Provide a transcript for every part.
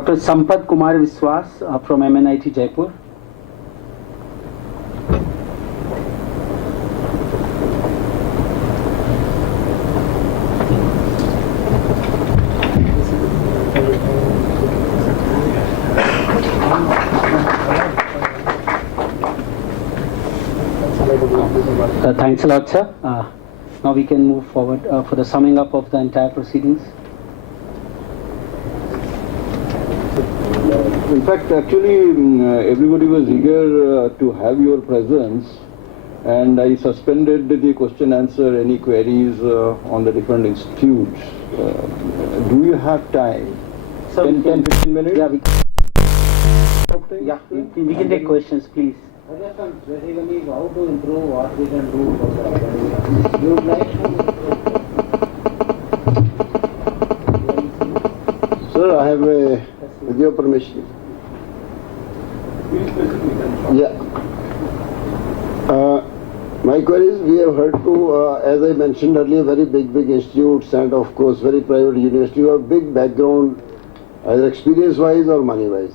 Dr. Sampath Kumar Viswas from MNIT Jaipur. Thanks a lot, sir. Now we can move forward for the summing up of the entire proceedings. In fact, actually, everybody was eager to have your presence, and I suspended the question answer, any queries on the different institutes. Do you have time? So 10-15 minutes? Yeah, we can take questions, please. Basically, how to improve what we can do for the academy. You would like to... Sir, I have a, with your permission. Yeah. My queries, we have heard to, as I mentioned earlier, very big institutes and of course very private universities who have big background, either experience-wise or money-wise.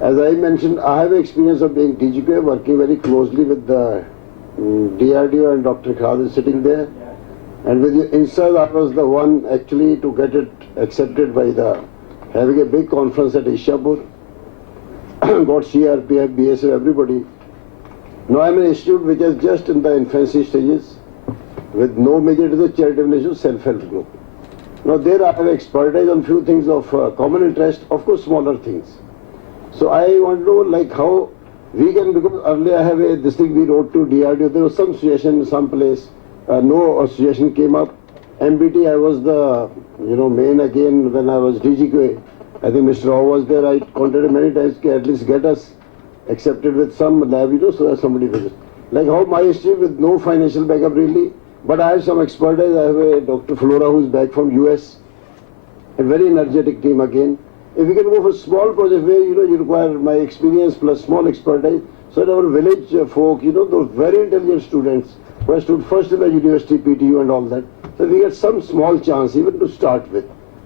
As I mentioned, I have experience of being DGPA, working very closely with the DRDO and Dr. Khalid is sitting there. And with the INSAS, I was the one actually to get it accepted by the, having a big conference at Ishapur, got CRPF, BSF, everybody. Now I am an institute which is just in the infancy stages, with no major to the charitable issue, self-help group. Now there I have expertise on few things of common interest, of course smaller things. So I want to know like how we can, because earlier I have this thing we wrote to DRDO, there was some situation in some place, no association came up. MBT, I was the, main again when I was DGQA. I think Mr. Rao was there, I contacted many times to at least get us accepted with some lab, so that somebody visits. Like how my institute with no financial backup really, but I have some expertise. I have a Dr. Flora who is back from US, a very energetic team again. If we can go for small projects where you require my experience plus small expertise, so that our village folk, those very intelligent students who have stood first in the university, PTU and all that, so we get some small chance even to start with,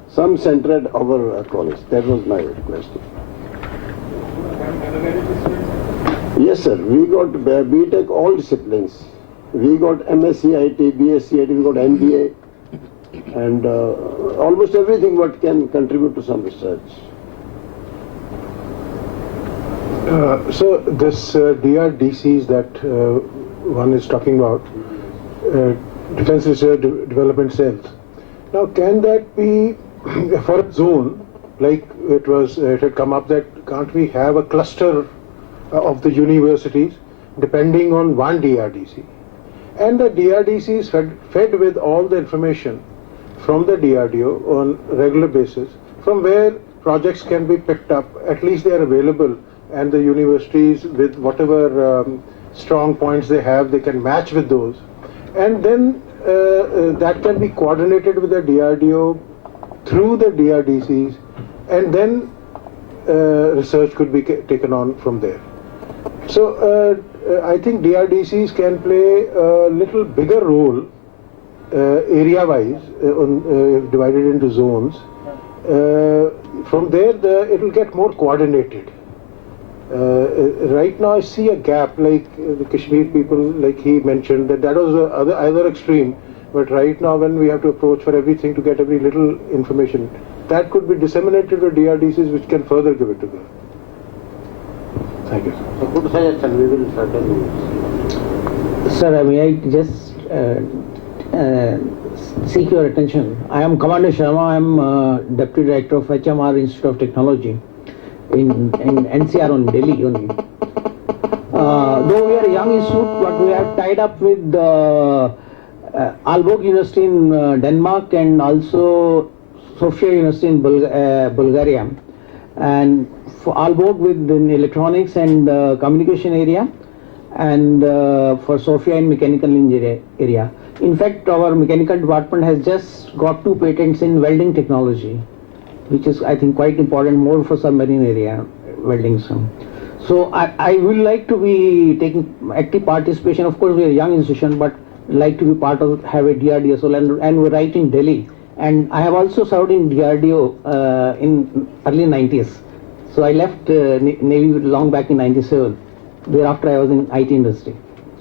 some center at our college. That was my question. Yes, sir. We got BTech all disciplines. We got MSc IT, BSc IT, we got MBA. And almost everything what can contribute to some research. So this DRDCs that one is talking about, Defense Research Development Cells. Now can that be for a zone, like it had come up that can't we have a cluster of the universities depending on one DRDC? And the DRDC is fed with all the information from the DRDO on regular basis, from where projects can be picked up, at least they are available, and the universities with whatever strong points they have, they can match with those. And then that can be coordinated with the DRDO through the DRDCs, and then research could be taken on from there. So I think DRDCs can play a little bigger role area-wise, divided into zones. From there, it will get more coordinated. Right now, I see a gap, like the Kashmir people, like he mentioned, that was the other extreme. But right now, when we have to approach for everything to get every little information, that could be disseminated to DRDCs, which can further give it to them. Thank you. So good suggestion, we will certainly. Sir, may I just seek your attention? I am Commander Sharma. I am Deputy Director of HMR Institute of Technology in NCR on Delhi only. Though we are a young institute, but we have tied up with Aalborg University in Denmark and also Sofia University in Bulgaria. And for Aalborg with in electronics and communication area, and for Sofia in mechanical engineering area. In fact, our mechanical department has just got 2 patents in welding technology, which is, I think, quite important, more for submarine area welding. So I would like to be taking active participation. Of course, we are a young institution, but like to be part of, have a DRDSO, and we're right in Delhi. And I have also served in DRDO in early 90s. So I left Navy long back in 97. Thereafter I was in IT industry.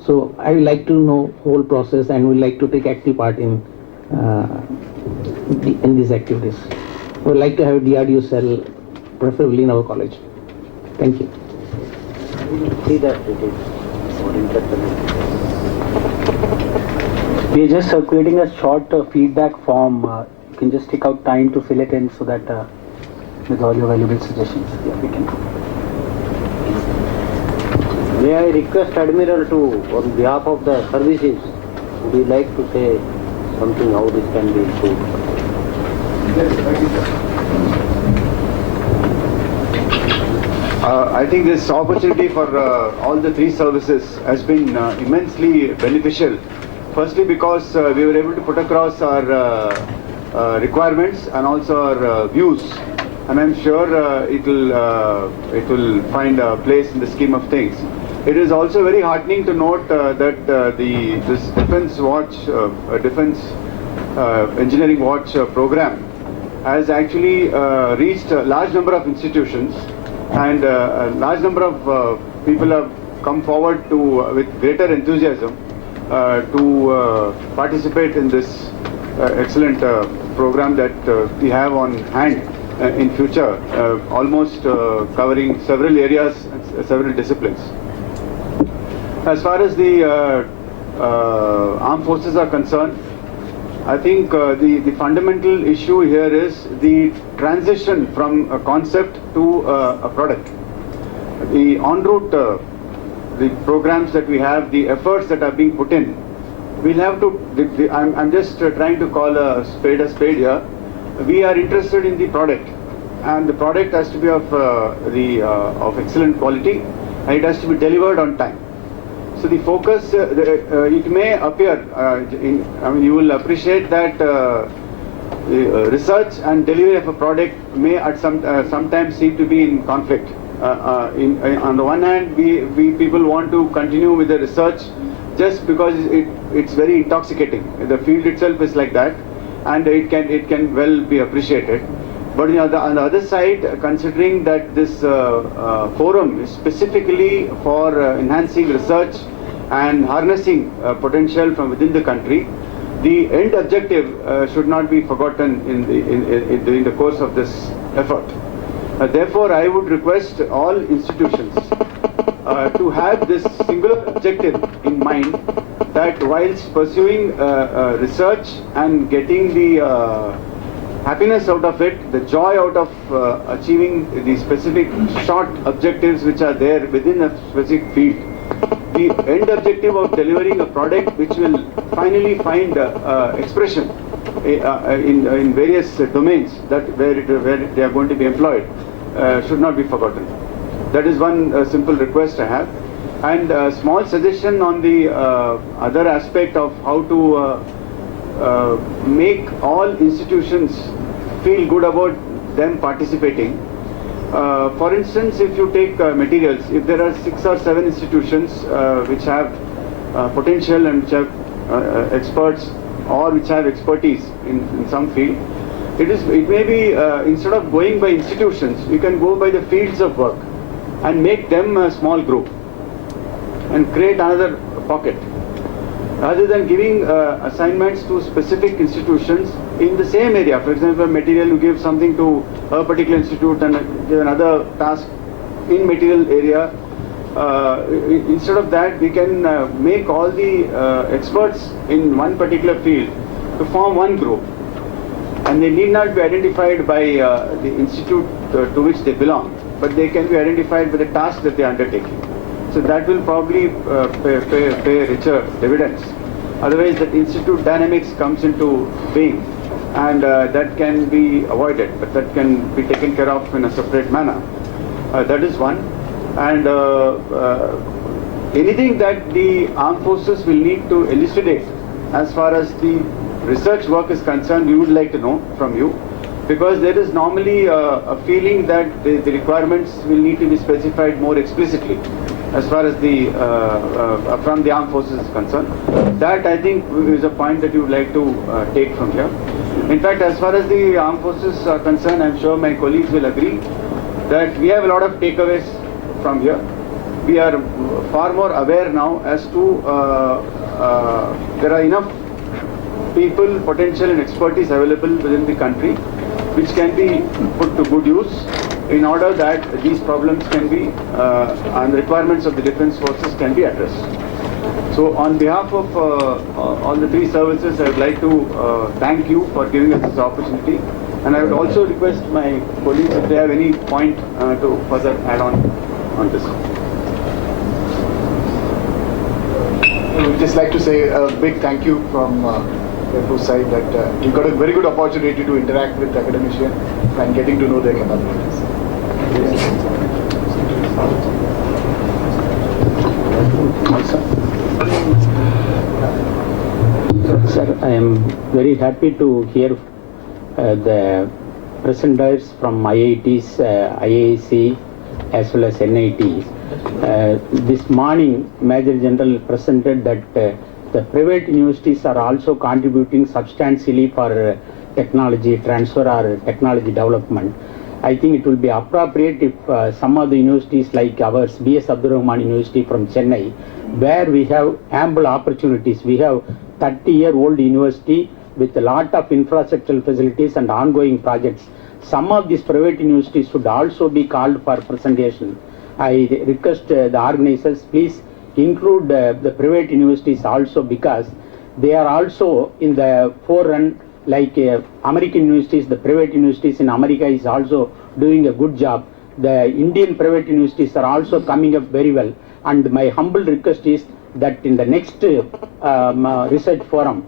So I would like to know whole process and would like to take active part in these activities. We would like to have a DRDO cell, preferably in our college. Thank you. See that it is more interconnected. We are just circulating a short feedback form. You can just take out time to fill it in so that with all your valuable suggestions. Yeah, we can. May I request Admiral to, on behalf of the services, would you like to say something how this can be improved? I think this opportunity for all the three services has been immensely beneficial. Firstly, because we were able to put across our requirements and also our views, and I'm sure it will find a place in the scheme of things. It is also very heartening to note that this Defence Watch, Defence Engineering Watch program has actually reached a large number of institutions, and a large number of people have come forward to with greater enthusiasm to participate in this excellent program that we have on hand in future, almost covering several areas and several disciplines. As far as the armed forces are concerned, I think the fundamental issue here is the transition from a concept to a product. The en route, the programs that we have, the efforts that are being put in, we'll have to, I'm just trying to call a spade here. We are interested in the product, and the product has to be of excellent quality, and it has to be delivered on time. So the focus, it may appear, you will appreciate that research and delivery of a product may at sometimes seem to be in conflict. On the one hand, we people want to continue with the research just because it's very intoxicating. The field itself is like that, and it can well be appreciated. But on the other side, considering that this forum is specifically for enhancing research and harnessing potential from within the country, the end objective should not be forgotten during the course of this effort. Therefore, I would request all institutions to have this singular objective in mind, that whilst pursuing research and getting the happiness out of it, the joy out of achieving the specific short objectives which are there within a specific field, the end objective of delivering a product which will finally find expression in various domains where they are going to be employed should not be forgotten. That is one simple request I have. And a small suggestion on the other aspect of how to make all institutions feel good about them participating. For instance, if you take materials, if there are 6 or 7 institutions which have potential and which have experts or which have expertise in some field, it may be instead of going by institutions, you can go by the fields of work and make them a small group and create another pocket, rather than giving assignments to specific institutions in the same area. For example, material, you give something to a particular institute and give another task in material area. Instead of that, we can make all the experts in one particular field to form one group, and they need not be identified by the institute to which they belong, but they can be identified by the task that they are undertaking. So that will probably pay richer dividends. Otherwise, that institute dynamics comes into being, and that can be avoided, but that can be taken care of in a separate manner. That is one. And anything that the armed forces will need to elucidate as far as the research work is concerned, we would like to know from you, because there is normally a feeling that the requirements will need to be specified more explicitly as far as the from the armed forces is concerned. That, I think, is a point that you would like to take from here. In fact, as far as the armed forces are concerned, I'm sure my colleagues will agree that we have a lot of takeaways from here. We are far more aware now as to there are enough people, potential and expertise available within the country which can be put to good use in order that these problems can be and the requirements of the defense forces can be addressed. So on behalf of all the three services, I would like to thank you for giving us this opportunity, and I would also request my colleagues if they have any point to further add on this. I would just like to say a big thank you from Airforce side that we got a very good opportunity to interact with academicians and getting to know their capabilities. Sir, I am very happy to hear the presenters from IITs, IISc as well as NITs. This morning, Major General presented that the private universities are also contributing substantially for technology transfer or technology development. I think it will be appropriate if some of the universities like ours, B.S. Abdur Rahman University from Chennai, where we have ample opportunities. We have 30-year-old university with a lot of infrastructural facilities and ongoing projects. Some of these private universities should also be called for presentation. I request the organizers, please include the private universities also, because they are also in the forerun, like American universities. The private universities in America is also doing a good job. The Indian private universities are also coming up very well. And my humble request is that in the next research forum,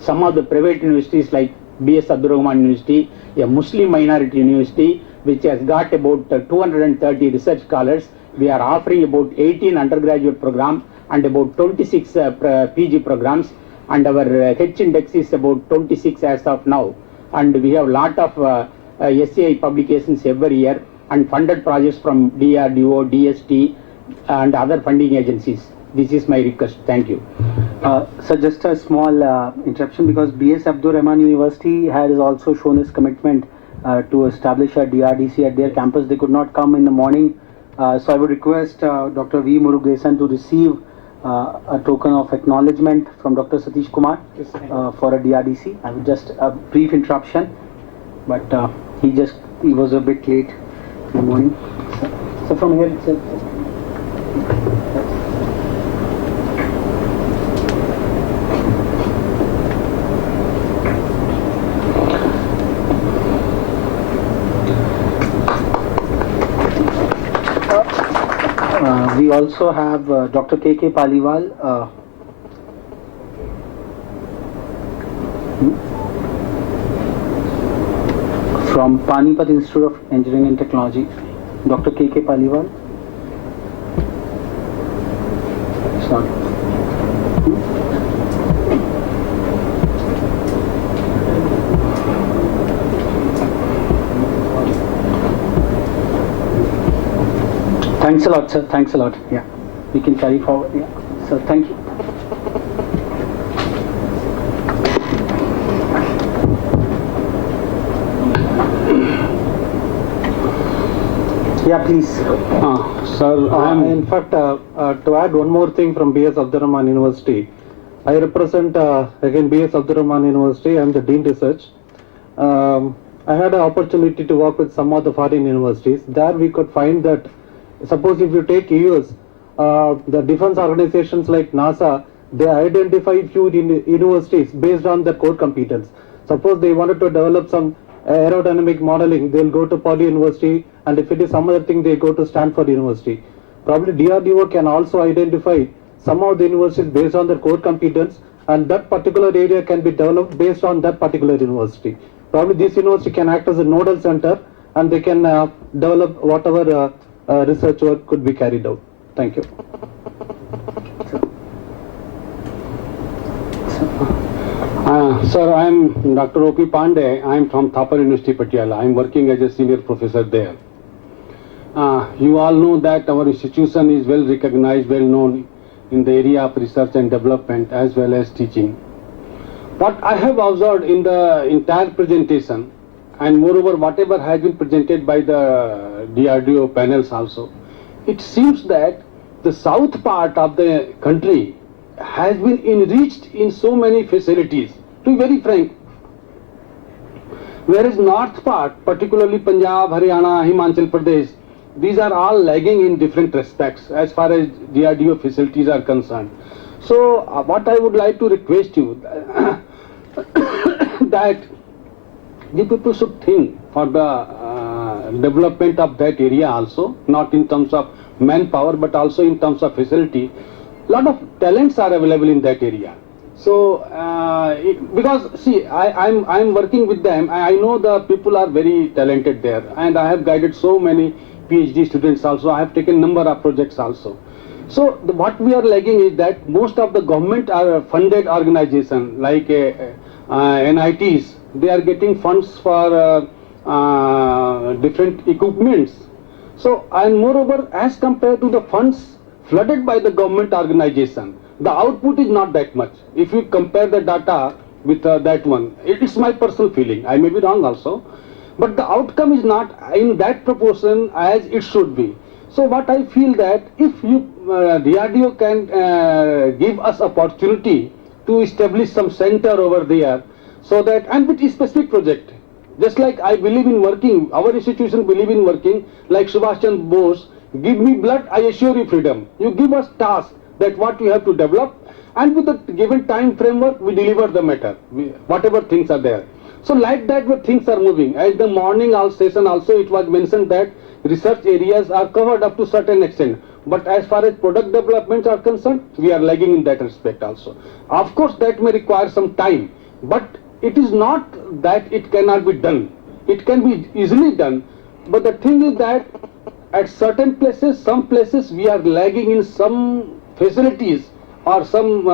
some of the private universities like B.S. Abdur Rahman University, a Muslim minority university, which has got about 230 research scholars. We are offering about 18 undergraduate programs and about 26 PG programs, and our H index is about 26 as of now. And we have a lot of SCI publications every year and funded projects from DRDO, DST and other funding agencies. This is my request. Thank you. So just a small interruption, because B.S. Abdur Rahman University has also shown its commitment to establish a DRDC at their campus. They could not come in the morning, so I would request Dr. V. Murugesan to receive a token of acknowledgement from Dr. Satish Kumar for a DRDC. I would just a brief interruption, but he was a bit late in the morning. So from here itself. We also have Dr. K.K. Paliwal. From Panipat Institute of Engineering and Technology. Dr. K.K. Paliwal. It's not. Thanks a lot, sir. Thanks a lot. Yeah, we can carry forward. Yeah, so thank you. Yeah, please. Sir, in fact, to add one more thing from B.S. Abdur Rahman University, I represent again B.S. Abdur Rahman University. I am the Dean Research. I had an opportunity to work with some of the foreign universities. There we could find that, suppose if you take US, the defense organizations like NASA, they identify few universities based on their core competence. Suppose they wanted to develop some aerodynamic modeling, they'll go to Poly University, and if it is some other thing, they go to Stanford University. Probably DRDO can also identify some of the universities based on their core competence, and that particular area can be developed based on that particular university. Probably this university can act as a nodal center, and they can develop whatever research work could be carried out. Thank you. Sir, I am Dr. O.P. Pandey. I am from Thapar University, Patiala. I am working as a senior professor there. You all know that our institution is well recognized, well known in the area of research and development as well as teaching. what I have observed in the entire presentation, and moreover whatever has been presented by the DRDO panels also, it seems that the south part of the country has been enriched in so many facilities, to be very frank. Whereas north part, particularly Punjab, Haryana, Himachal Pradesh, these are all lagging in different respects as far as DRDO facilities are concerned. So what I would like to request you that the people should think for the development of that area also, not in terms of manpower but also in terms of facility. Lot of talents are available in that area. So because see, I'm working with them. I know the people are very talented there, and I have guided so many PhD students also. I have taken number of projects also. So what we are lagging is that most of the government are funded organization like NITs, they are getting funds for different equipments. So and moreover, as compared to the funds flooded by the government organization, the output is not that much. If you compare the data with that one, it is my personal feeling. I may be wrong also, but the outcome is not in that proportion as it should be. So what I feel that if you DRDO can give us opportunity to establish some center over there, so that, and with a specific project, just like I believe in working, our institution believe in working, like Subhash Chandra Bose, give me blood, I assure you freedom. You give us task that what we have to develop, and with the given time framework we deliver the matter, whatever things are there. So like that where things are moving. At the morning session also it was mentioned that research areas are covered up to certain extent, but as far as product developments are concerned, we are lagging in that respect also. Of course that may require some time, but it is not that it cannot be done. It can be easily done, but the thing is that at certain places, some places we are lagging in some facilities or some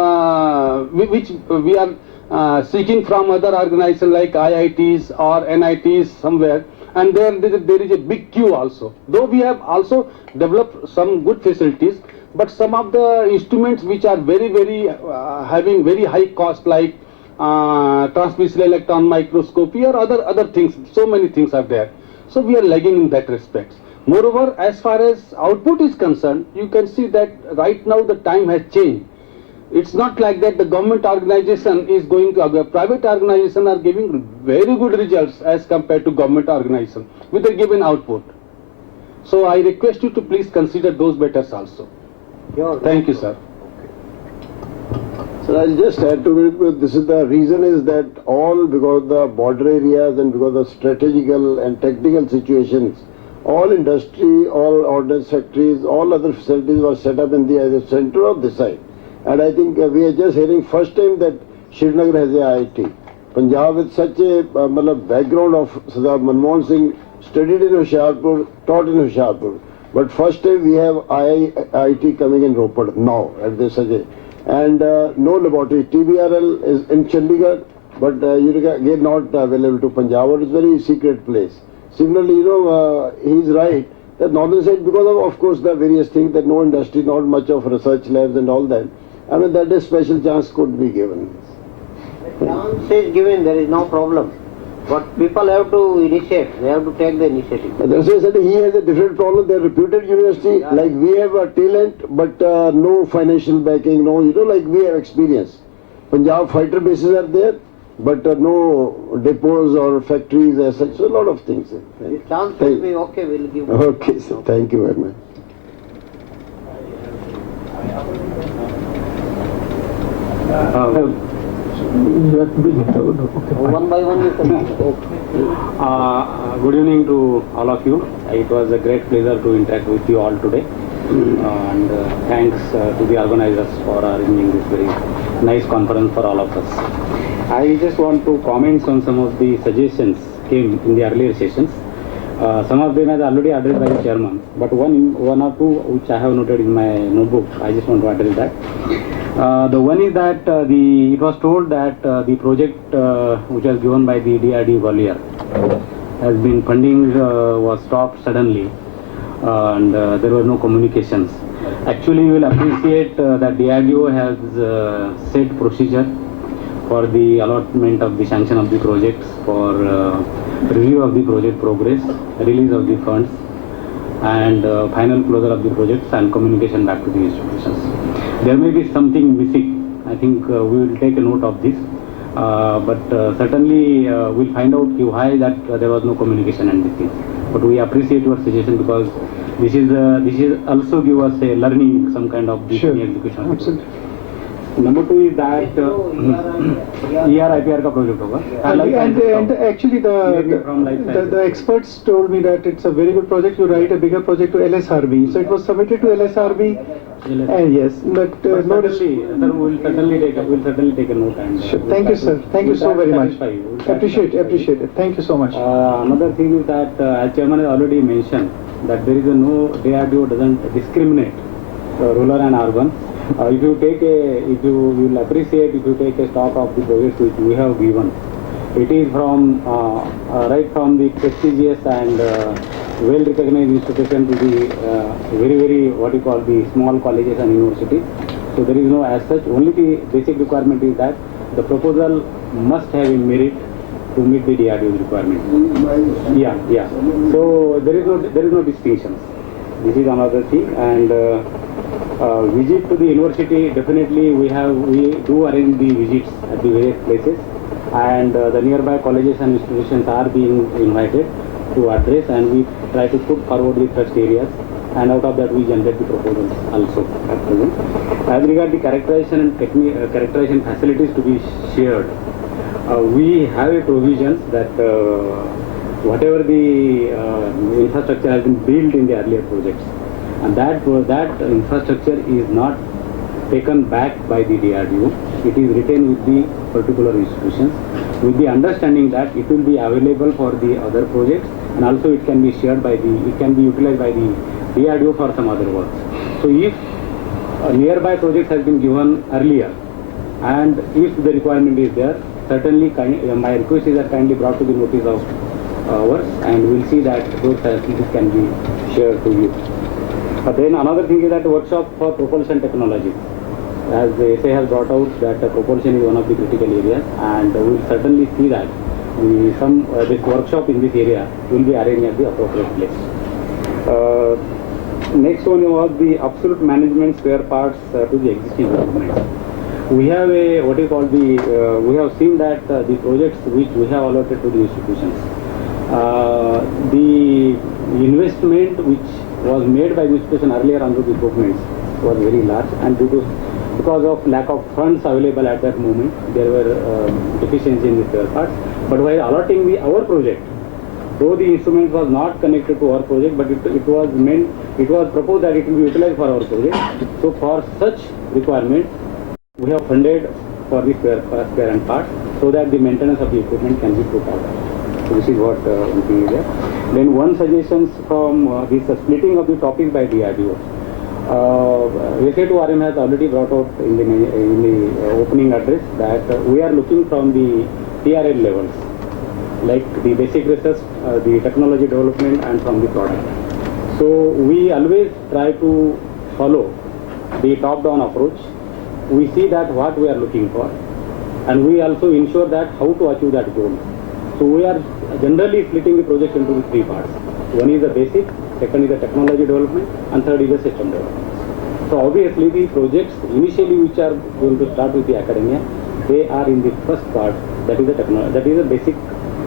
which we are seeking from other organizations like IITs or NITs somewhere, and there is a big queue also. Though we have also developed some good facilities, but some of the instruments which are very having very high cost, like transmission electron microscopy or other things, so many things are there. So we are lagging in that respect. Moreover, as far as output is concerned, you can see that right now the time has changed. It's not like that the government organization is going to, private organization are giving very good results as compared to government organization with a given output. So I request you to please consider those matters also. Thank you, sir. So I'll just add to it, this is the reason is that all because the border areas and because of strategical and technical situations, all industry, all ordnance factories, all other facilities were set up in the either center or this side. And I think we are just hearing first time that Srinagar has a IIT. Punjab with such a background of Sardar Manmohan Singh, studied in Hoshiarpur, taught in Hoshiarpur. But first time we have IIT coming in Ropar now at this age. And no laboratory. TBRL is in Chandigarh, but you get not available to Punjab. It is very secret place. Similarly, he is right that northern side, because of course the various things, that no industry, not much of research labs and all that. I mean that a special chance could be given. Chance is given, there is no problem. But people have to initiate, they have to take the initiative. That's why I said he has a different problem. They're reputed university, like we have a talent, but no financial backing, no, like we have experience. Punjab fighter bases are there, but no depots or factories as such, so a lot of things. The chance will be okay, we'll give. Okay, sir. Thank you very much. One by one you can. Good evening to all of you. It was a great pleasure to interact with you all today. And thanks to the organizers for arranging this very nice conference for all of us. I just want to comment on some of the suggestions came in the earlier sessions. Some of them are already addressed by the chairman, but one or two which I have noted in my notebook, I just want to address that. The one is that it was told that the project which was given by the DRDO earlier has been funding was stopped suddenly, and there were no communications. Actually, you will appreciate that DRDO has set procedure for the allotment of the sanction of the projects, for review of the project progress, release of the funds, and final closure of the projects and communication back to the institutions. There may be something missing. I think we will take a note of this. But certainly we'll find out why that there was no communication and this thing. But we appreciate your suggestion because this is also give us a learning some kind of this execution. Absolutely. Number 2 is that ER-IPR का project होगा. And actually the experts told me that it's a very good project. You write a bigger project to LSRB. So it was submitted to LSRB. Yes, but no. Sir, we'll certainly take a note. And, sure. Thank you, sir. Thank you so very much. Appreciate it. Thank you so much. Another thing is that as Chairman has already mentioned that there is no DRDO doesn't discriminate rural and urban. If you will appreciate if you take a stock of the projects which we have given, it is from right from the prestigious and well-recognized institution to the very what you call the small colleges and universities. So there is no as such. Only the basic requirement is that the proposal must have a merit to meet the DRDO's requirement. Yeah. So there is no distinctions. This is another thing. And visit to the university, definitely we do arrange the visits at the various places, and the nearby colleges and institutions are being invited to address, and we try to put forward the thrust areas, and out of that we generate the proposals also at present. As regard the characterization and characterization facilities to be shared, we have a provisions that whatever the infrastructure has been built in the earlier projects, and that infrastructure is not taken back by the DRDO. It is retained with the particular institutions with the understanding that it will be available for the other projects, and also it can be shared by it can be utilized by the DRDO for some other works. So if a nearby project has been given earlier, and if the requirement is there, certainly my request is that kindly brought to the notice of ours, and we will see that those facilities can be shared to you. Then another thing is that workshop for propulsion technology. As the SA has brought out that propulsion is one of the critical areas, and we will certainly see that this workshop in this area will be arranged at the appropriate place. Next one was the absolute management spare parts to the existing developments. We have we have seen that the projects which we have allotted to the institutions, the investment which was made by the institution earlier on the equipments was very large, and because of lack of funds available at that moment, there were deficiencies in the spare parts. But while allotting our project, though the instrument was not connected to our project, but it was proposed that it will be utilized for our project. So for such requirement, we have funded for the spare and parts, so that the maintenance of the equipment can be put out. So this is what one thing is there. Then one suggestion from this splitting of the topic by DRDO. SA2RM has already brought out in the opening address that we are looking from the TRL levels, like the basic research, the technology development, and from the product. So we always try to follow the top-down approach. We see that what we are looking for, and we also ensure that how to achieve that goal. So we are generally splitting the project into the 3 parts. One is the basic, second is the technology development, and third is the system development. So obviously the projects initially which are going to start with the academia, they are in the first part, that is the technology, that is the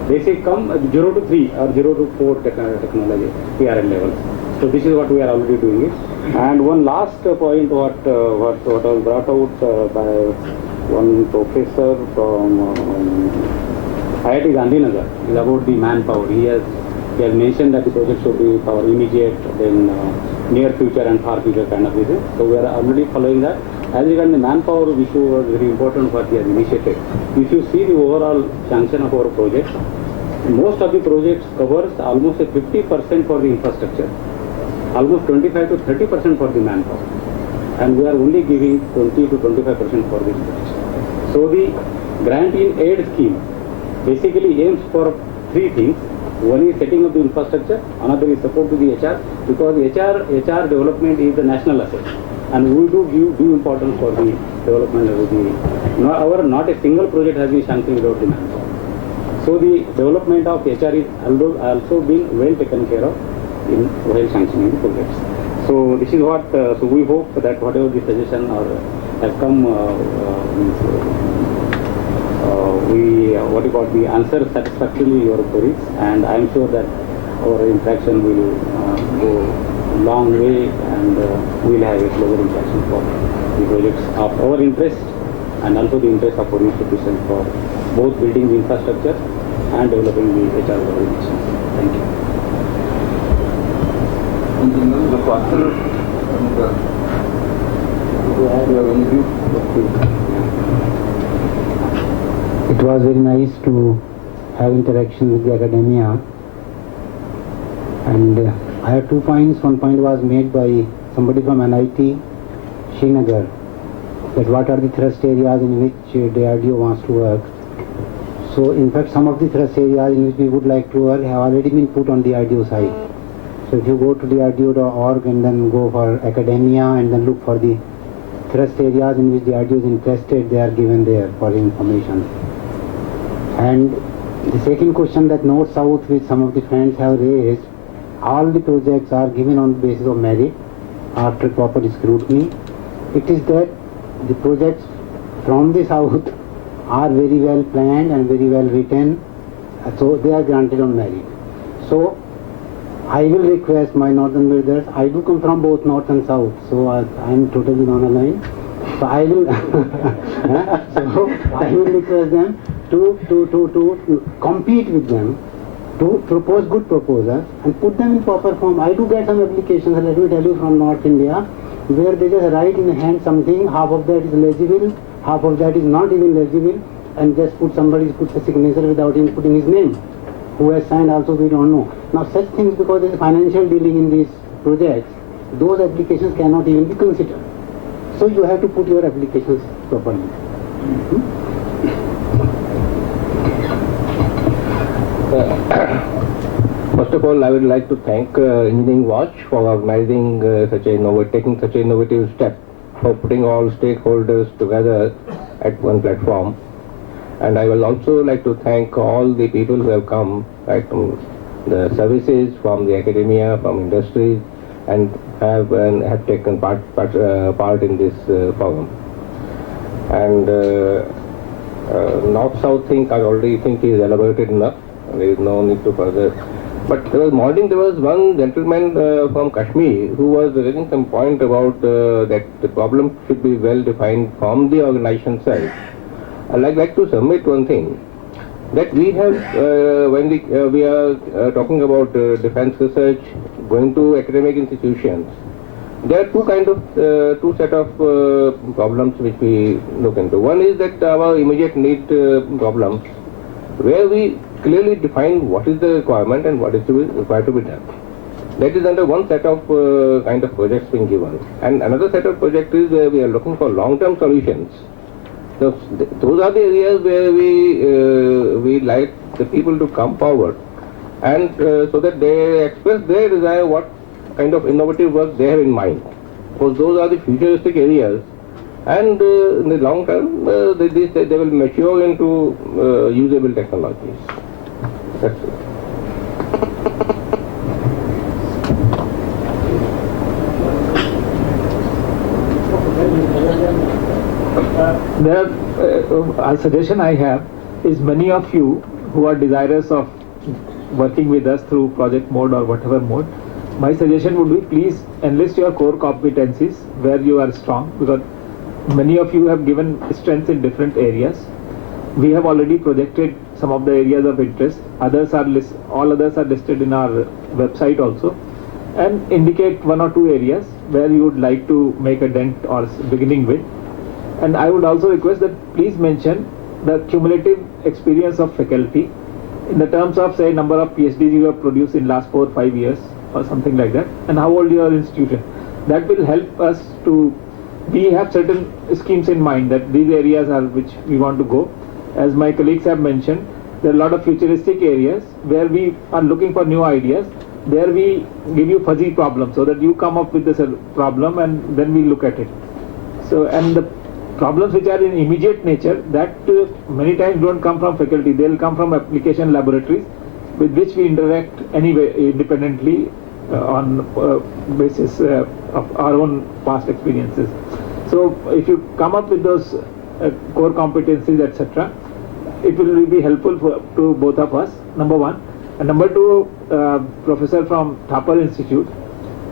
basic come 0 to 3 or 0 to 4 technology TRL levels. So this is what we are already doing it. And one last point what was brought out by one professor from IIT Gandhinagar is about the manpower. He has mentioned that the project should be for immediate, then near future and far future kind of vision. So we are already following that. As regards the manpower issue was very important what he has initiated. If you see the overall sanction of our projects, most of the projects covers almost 50% for the infrastructure, almost 25 to 30% for the manpower, and we are only giving 20 to 25% for the infrastructure. So the grant in aid scheme basically aims for 3 things. One is setting up the infrastructure, another is support to the HR, because HR development is the national asset, and we do give due importance for the development of the not a single project has been sanctioned without the manpower. So the development of HR is also being well taken care of while sanctioning the projects. So this is what, so we hope that whatever the suggestion has come, we answer satisfactorily your queries, and I am sure that our interaction will go long way, and we will have a closer interaction for the projects of our interest and also the interest of our institution for both building the infrastructure and developing the HR organization. Thank you. It was very nice to have interaction with the academia, and I have 2 points. One point was made by somebody from NIT Srinagar, that what are the thrust areas in which DRDO wants to work. So in fact some of the thrust areas in which we would like to work have already been put on the DRDO site. So if you go to DRDO.org and then go for academia and then look for the thrust areas in which DRDO is interested, they are given there for information. And the second question that North-South, which some of the friends have raised, all the projects are given on the basis of merit after proper scrutiny. It is that the projects from the South are very well planned and very well written, so they are granted on merit. So I will request my northern brothers, I do come from both north and south, so I am totally non-aligned. So I will I will request them to compete with them, to propose good proposals and put them in proper form. I do get some applications, let me tell you, from North India, where they just write in hand something, half of that is legible, half of that is not even legible, and just somebody puts a signature without even putting his name. Who has signed also we don't know. Now such things, because there is financial dealing in these projects, those applications cannot even be considered. So you have to put your applications properly. First of all, I would like to thank Engineering Watch for organizing taking such an innovative step for putting all stakeholders together at one platform. And I will also like to thank all the people who have come, right, from the services, from the academia, from industries, and have taken part in this forum. And North-South thing, I already think is elaborated enough. There is no need to further. But there was one gentleman from Kashmir who was raising some point about that the problem should be well defined from the organization side. I'd like to submit one thing, that we have, when we are talking about defense research, going to academic institutions, there are two set of problems which we look into. One is that our immediate need problems, where we clearly define what is the requirement and what is required to be done. That is under one set of kind of projects being given. And another set of projects is where we are looking for long-term solutions. So those are the areas where we like the people to come forward, and so that they express their desire what kind of innovative work they have in mind. Because those are the futuristic areas, and in the long term they will mature into usable technologies. That's it. A suggestion I have is, many of you who are desirous of working with us through project mode or whatever mode, my suggestion would be, please enlist your core competencies where you are strong, because many of you have given strengths in different areas. We have already projected some of the areas of interest. All others are listed in our website also, and indicate 1 or 2 areas where you would like to make a dent or beginning with. And I would also request that please mention the cumulative experience of faculty in the terms of, say, number of PhDs you have produced in last 4 or 5 years or something like that, and how old your institution. That will help us to, we have certain schemes in mind that these areas are which we want to go. As my colleagues have mentioned, there are a lot of futuristic areas where we are looking for new ideas. There we give you fuzzy problems so that you come up with this problem and then we look at it. So, and the problems which are in immediate nature, that many times don't come from faculty, they'll come from application laboratories with which we interact anyway independently on basis of our own past experiences. So if you come up with those core competencies, etc., it will be helpful to both of us, number one. And number two, professor from Thapar Institute,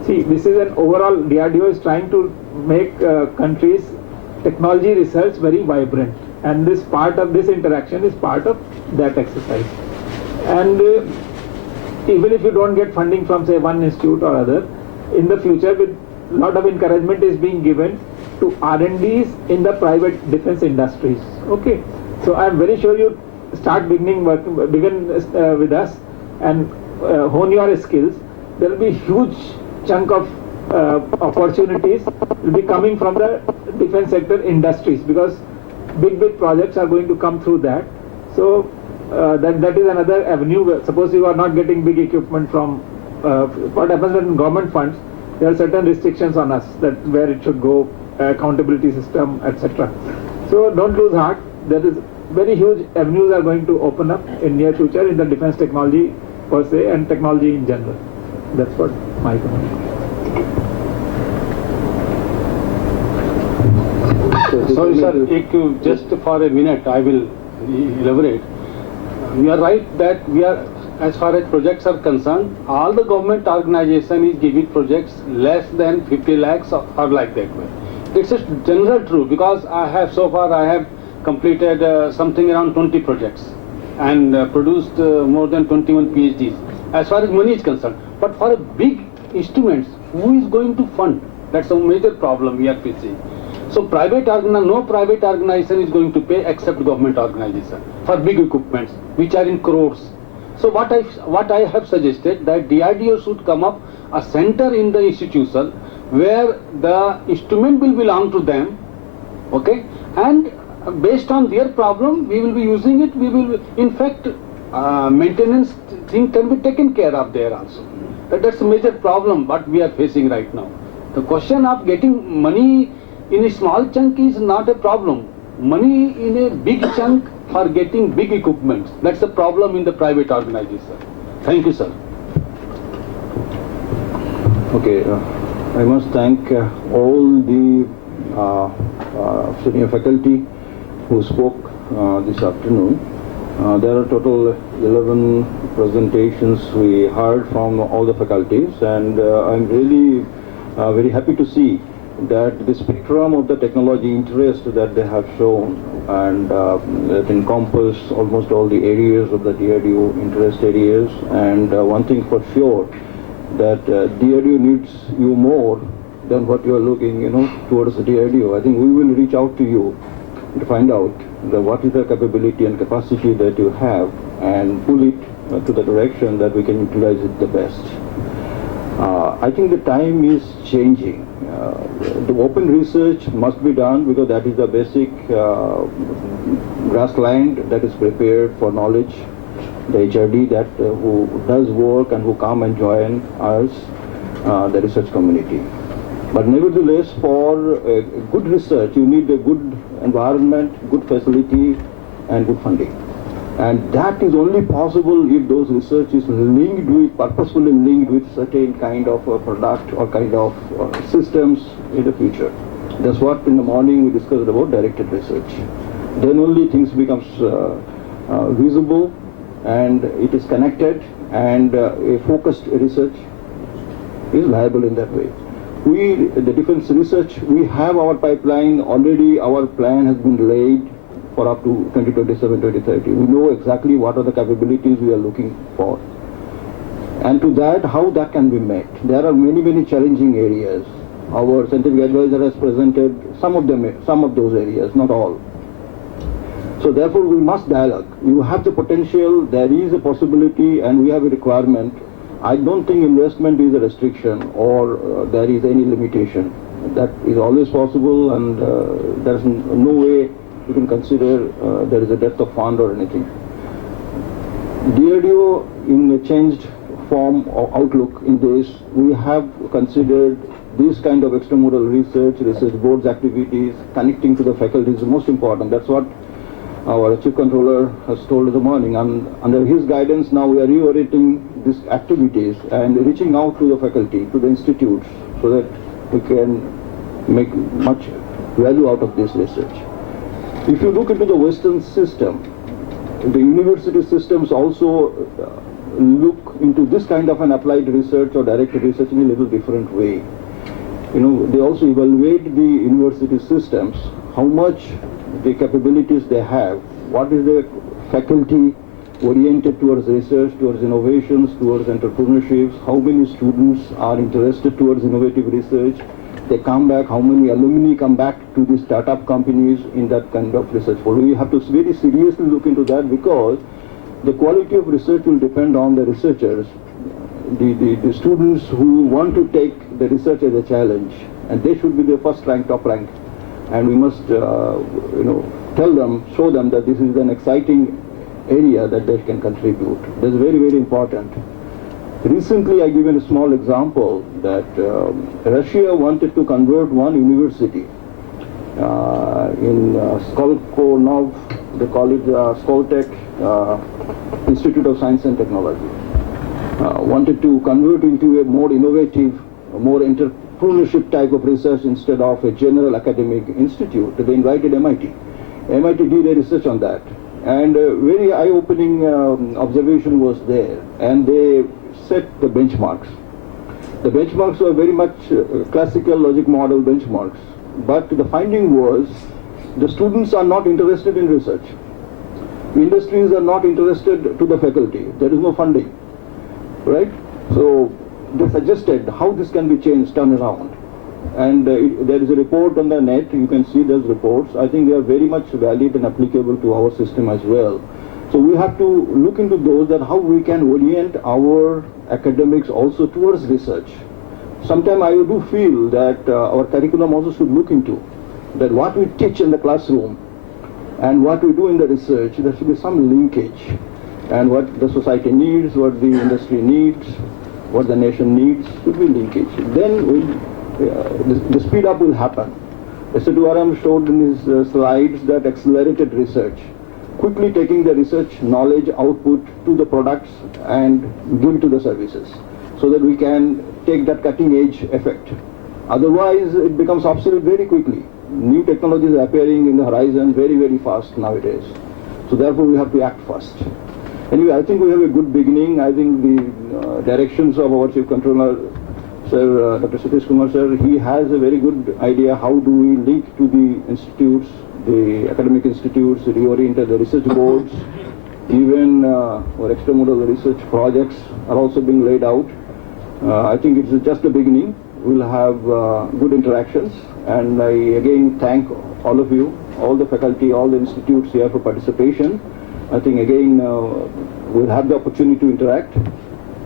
see, this is an overall, DRDO is trying to make countries' technology research very vibrant, and this part of this interaction is part of that exercise. And even if you don't get funding from, say, one institute or other, in the future, with lot of encouragement is being given to R&Ds in the private defense industries. Okay, so I am very sure you begin with us and hone your skills. There will be huge chunk of opportunities will be coming from the defense sector industries, because big projects are going to come through that. So that is another avenue. Suppose you are not getting big equipment from what happens when government funds, there are certain restrictions on us that where it should go, accountability system, etc. So don't lose heart. There is very huge avenues are going to open up in near future in the defense technology per se and technology in general. That's what my comment. Sorry, sir, just for a minute, I will elaborate. You are right that we are, as far as projects are concerned, all the government organization is giving projects less than 50 lakhs or like that way. It's a general true, because I have completed something around 20 projects and produced more than 21 PhDs as far as money is concerned. But for a big instruments, who is going to fund? That's a major problem we are facing. So no private organization is going to pay except government organization for big equipments which are in crores. So what I have suggested, that DRDO should come up a center in the institution where the instrument will belong to them, okay, and based on their problem we will be using it. We will, in fact, maintenance thing can be taken care of there also. That's a major problem what we are facing right now. The question of getting money in a small chunk is not a problem. Money in a big chunk for getting big equipment, that's a problem in the private organization. Thank you, sir. Okay, I must thank all the senior faculty who spoke this afternoon. There are total 11 presentations we heard from all the faculties, and I'm really very happy to see that the spectrum of the technology interest that they have shown and that encompass almost all the areas of the DRDO interest areas. And one thing for sure, that DRDO needs you more than what you are looking, towards the DRDO. I think we will reach out to you to find out what is the capability and capacity that you have and pull it to the direction that we can utilize it the best. I think the time is changing. The open research must be done, because that is the basic grassland that is prepared for knowledge. The HRD that who does work and who come and join us, the research community. But nevertheless, for good research, you need a good environment, good facility, and good funding. And that is only possible if those research is purposefully linked with certain kind of a product or kind of systems in the future. That's what in the morning we discussed about directed research. Then only things becomes visible and it is connected, and a focused research is viable in that way. The defense research, we have our pipeline already. Our plan has been laid for up to 2027, 2030. We know exactly what are the capabilities we are looking for. And to that, how that can be met. There are many challenging areas. Our scientific advisor has presented some of those areas, not all. So therefore we must dialogue. You have the potential, there is a possibility, and we have a requirement. I don't think investment is a restriction or there is any limitation. That is always possible, and there is no way you can consider there is a depth of fund or anything. DRDO, in a changed form or outlook in this, we have considered these kind of extramural research boards activities, connecting to the faculty is the most important. That's what our Chief Controller has told in the morning. And under his guidance, now we are reorienting these activities and reaching out to the faculty, to the institutes, so that we can make much value out of this research. If you look into the Western system, the university systems also look into this kind of an applied research or direct research in a little different way. You know, they also evaluate the university systems, how much the capabilities they have, what is the faculty oriented towards research, towards innovations, towards entrepreneurships, how many students are interested towards innovative research, they come back, how many alumni come back to the startup companies in that kind of research. Well, we have to very seriously look into that, because the quality of research will depend on the researchers, the students who want to take the research as a challenge, and they should be the first rank, top rank. And we must, tell them, show them that this is an exciting area that they can contribute. That's very, very important. Recently, I given a small example that Russia wanted to convert one university in Skolkonov, they call it Skoltech Institute of Science and Technology. Wanted to convert into a more innovative, more entrepreneurship type of research instead of a general academic institute. They invited MIT. MIT did a research on that, and a very eye-opening observation was there, and they set the benchmarks. The benchmarks were very much classical logic model benchmarks, but the finding was the students are not interested in research. Industries are not interested to the faculty. There is no funding, right? So they suggested how this can be changed, turned around. And there is a report on the net, you can see those reports. I think they are very much valid and applicable to our system as well. So we have to look into those, that how we can orient our academics also towards research. Sometimes I do feel that our curriculum also should look into that what we teach in the classroom and what we do in the research, there should be some linkage. And what the society needs, what the industry needs, what the nation needs, should be linkage. Then the speed up will happen. Mr. Duaram showed in his slides that accelerated research, quickly taking the research knowledge output to the products and give to the services, so that we can take that cutting edge effect. Otherwise, it becomes obsolete very quickly. New technologies are appearing in the horizon very, very fast nowadays. So therefore, we have to act fast. Anyway, I think we have a good beginning. I think the directions of our Chief Controller, Sir, Dr. Satish Kumar Sir, he has a very good idea how do we link to the institutes, the academic institutes, reorient the research boards. Even our extramural research projects are also being laid out. I think it's just the beginning. We'll have good interactions, and I again thank all of you, all the faculty, all the institutes here for participation. I think again we'll have the opportunity to interact.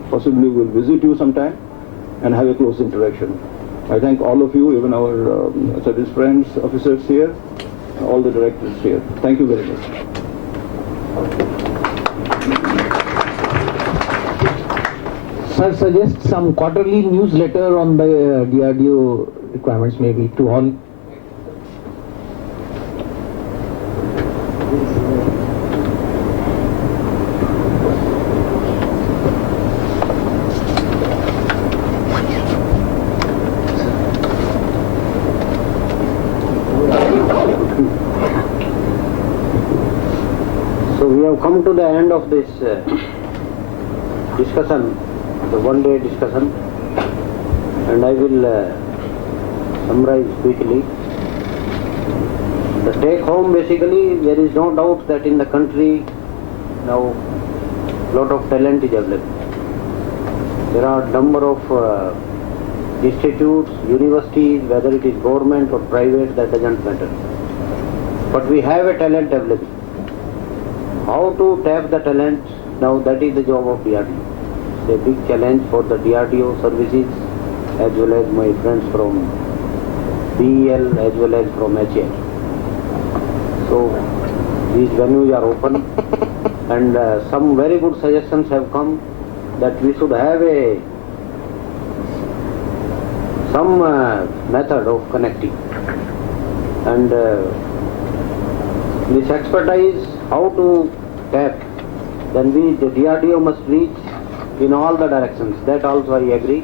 Possibly we'll visit you sometime and have a close interaction. I thank all of you, even our service friends, officers here, all the directors here. Thank you very much. Sir, suggest some quarterly newsletter on the DRDO requirements, maybe to all. So we have come to the end of this discussion, the one-day discussion, and I will summarize quickly. The take-home, basically, there is no doubt that in the country now lot of talent is available. There are number of institutes, universities, whether it is government or private, that doesn't matter. But we have a talent available. How to tap the talent, now that is the job of DRDO. It's a big challenge for the DRDO services, as well as my friends from BEL, as well as from HAL. So these venues are open, and some very good suggestions have come that we should have a some method of connecting. And this expertise, how to tap, then the DRDO must reach in all the directions. That also I agree.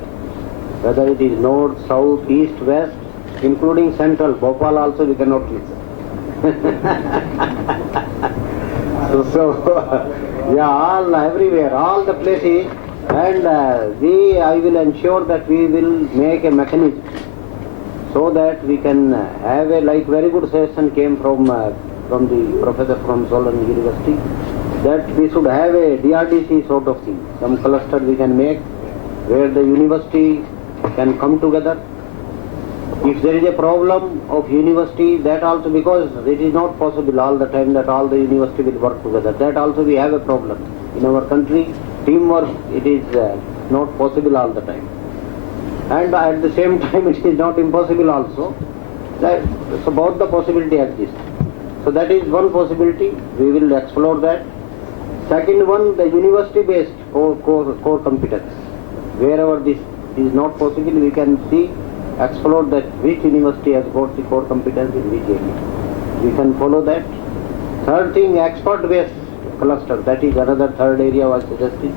Whether it is north, south, east, west, including central, Bhopal also we cannot reach. Yeah, all everywhere, all the places, and I will ensure that we will make a mechanism so that we can have a very good suggestion came from the professor from Solon University, that we should have a DRDC sort of thing, some cluster we can make where the university can come together. If there is a problem of university, that also, because it is not possible all the time that all the university will work together, that also we have a problem. In our country, teamwork, it is not possible all the time. And at the same time, it is not impossible also. So both the possibility exist. So that is one possibility, we will explore that. Second one, the university-based core competence. Wherever this is not possible, we can see, explore that which university has got the core competence in which area. We can follow that. Third thing, expert-based cluster. That is another third area was suggested.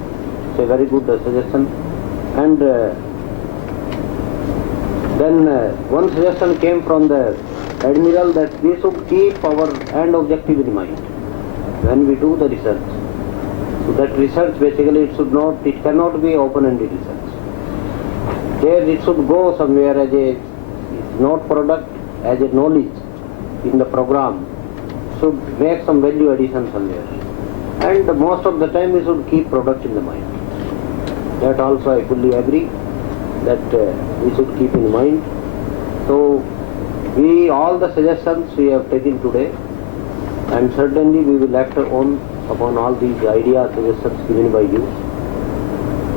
It's a very good suggestion. And then one suggestion came from the Admiral that we should keep our end objective in mind when we do the research. So that research basically it cannot be open-ended research. There it should go somewhere as a not product, as a knowledge in the program, should make some value addition somewhere. And most of the time we should keep product in the mind. That also I fully agree that we should keep in mind. So all the suggestions we have taken today, and certainly we will act upon all these ideas, suggestions given by you.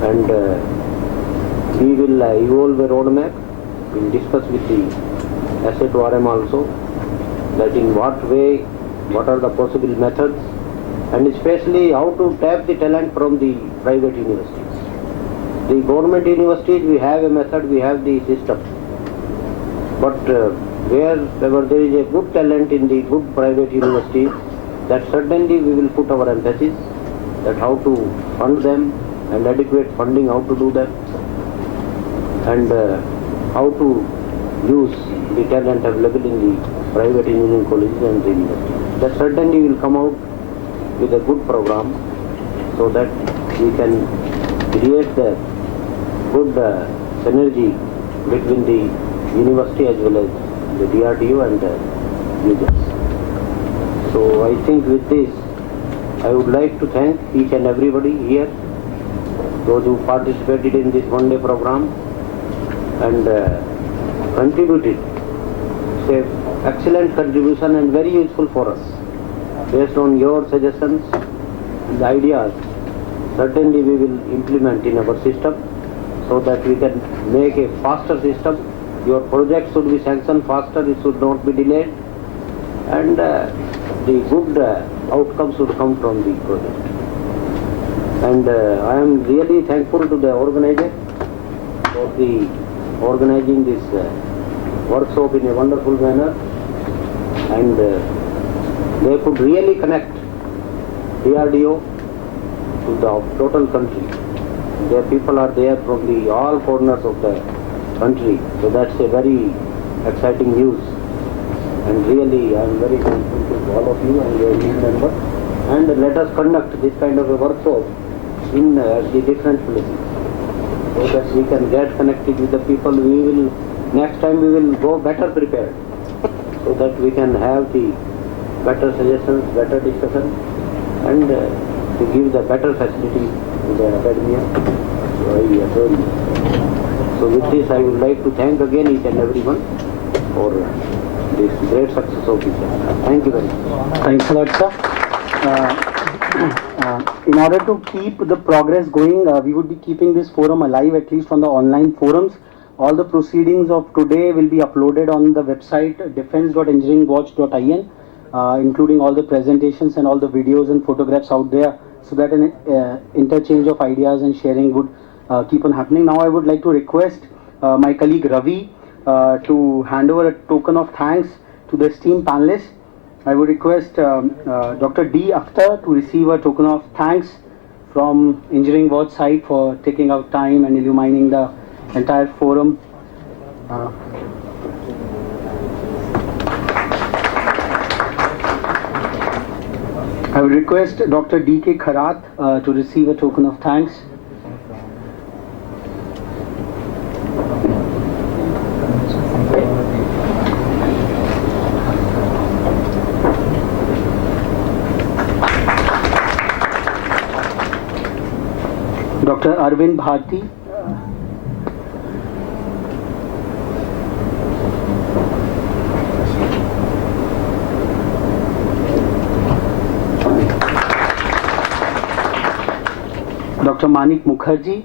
And we will evolve a roadmap. We will discuss with the SA2RM also that in what way, what are the possible methods, and especially how to tap the talent from the private universities. The government universities, we have a method, we have the system. But wherever there is a good talent in the good private universities, that certainly we will put our emphasis that how to fund them and adequate funding, how to do that, and how to use the talent available in the private engineering colleges and the universities. That certainly will come out with a good program so that we can create the good synergy between the university as well as the DRDO and the users. So I think with this, I would like to thank each and everybody here, those who participated in this one-day program and contributed. It's an excellent contribution and very useful for us. Based on your suggestions and ideas, certainly we will implement in our system so that we can make a faster system. Your project should be sanctioned faster, it should not be delayed, and the good outcomes should come from the project. And I am really thankful to the organizer for the organizing this workshop in a wonderful manner, and they could really connect DRDO to the total country. Their people are there from the all corners of the country, so that's a very exciting news. And really, I am very thankful to all of you and your new members. And let us conduct this kind of a workshop in the different places, so that we can get connected with the people. Next time we will go better prepared, so that we can have the better suggestions, better discussion, and to give the better facility to the academia. So I assure you. So with this, I would like to thank again each and everyone for this great success of this. Thank you very much. Thanks a lot, sir. In order to keep the progress going, we would be keeping this forum alive, at least on the online forums. All the proceedings of today will be uploaded on the website defense.engineeringwatch.in, including all the presentations and all the videos and photographs out there, so that an interchange of ideas and sharing would keep on happening. Now I would like to request my colleague Ravi to hand over a token of thanks to the esteemed panelists. I would request Dr. D. Akhtar to receive a token of thanks from Engineering Watch side for taking out time and illumining the entire forum. I would request Dr. D.K. Kharath to receive a token of thanks. Dr. Arvind Bharti. Dr. Manik Mukherjee.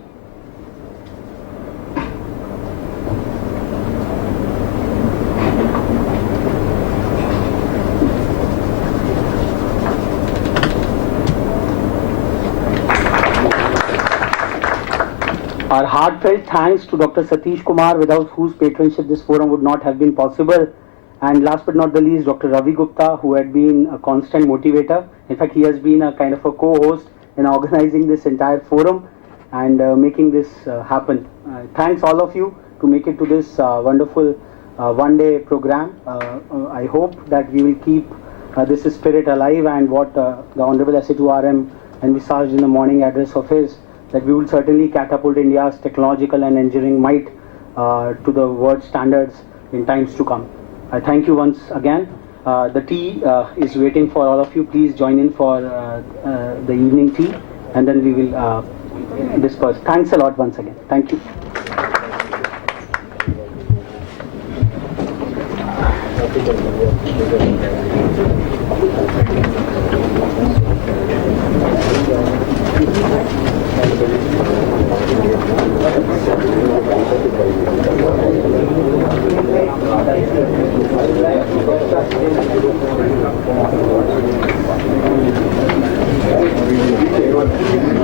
Our heartfelt thanks to Dr. Satish Kumar, without whose patronship this forum would not have been possible. And last but not the least, Dr. Ravi Gupta, who had been a constant motivator. In fact, he has been a kind of a co-host in organizing this entire forum and making this happen. Thanks all of you to make it to this wonderful one-day program. I hope that we will keep this spirit alive, and what the Honorable SHORM envisaged in the morning address of his, that we will certainly catapult India's technological and engineering might to the world standards in times to come. I thank you once again. The tea is waiting for all of you. Please join in for the evening tea, and then we will disperse. Thanks a lot once again. Thank you. Thank you.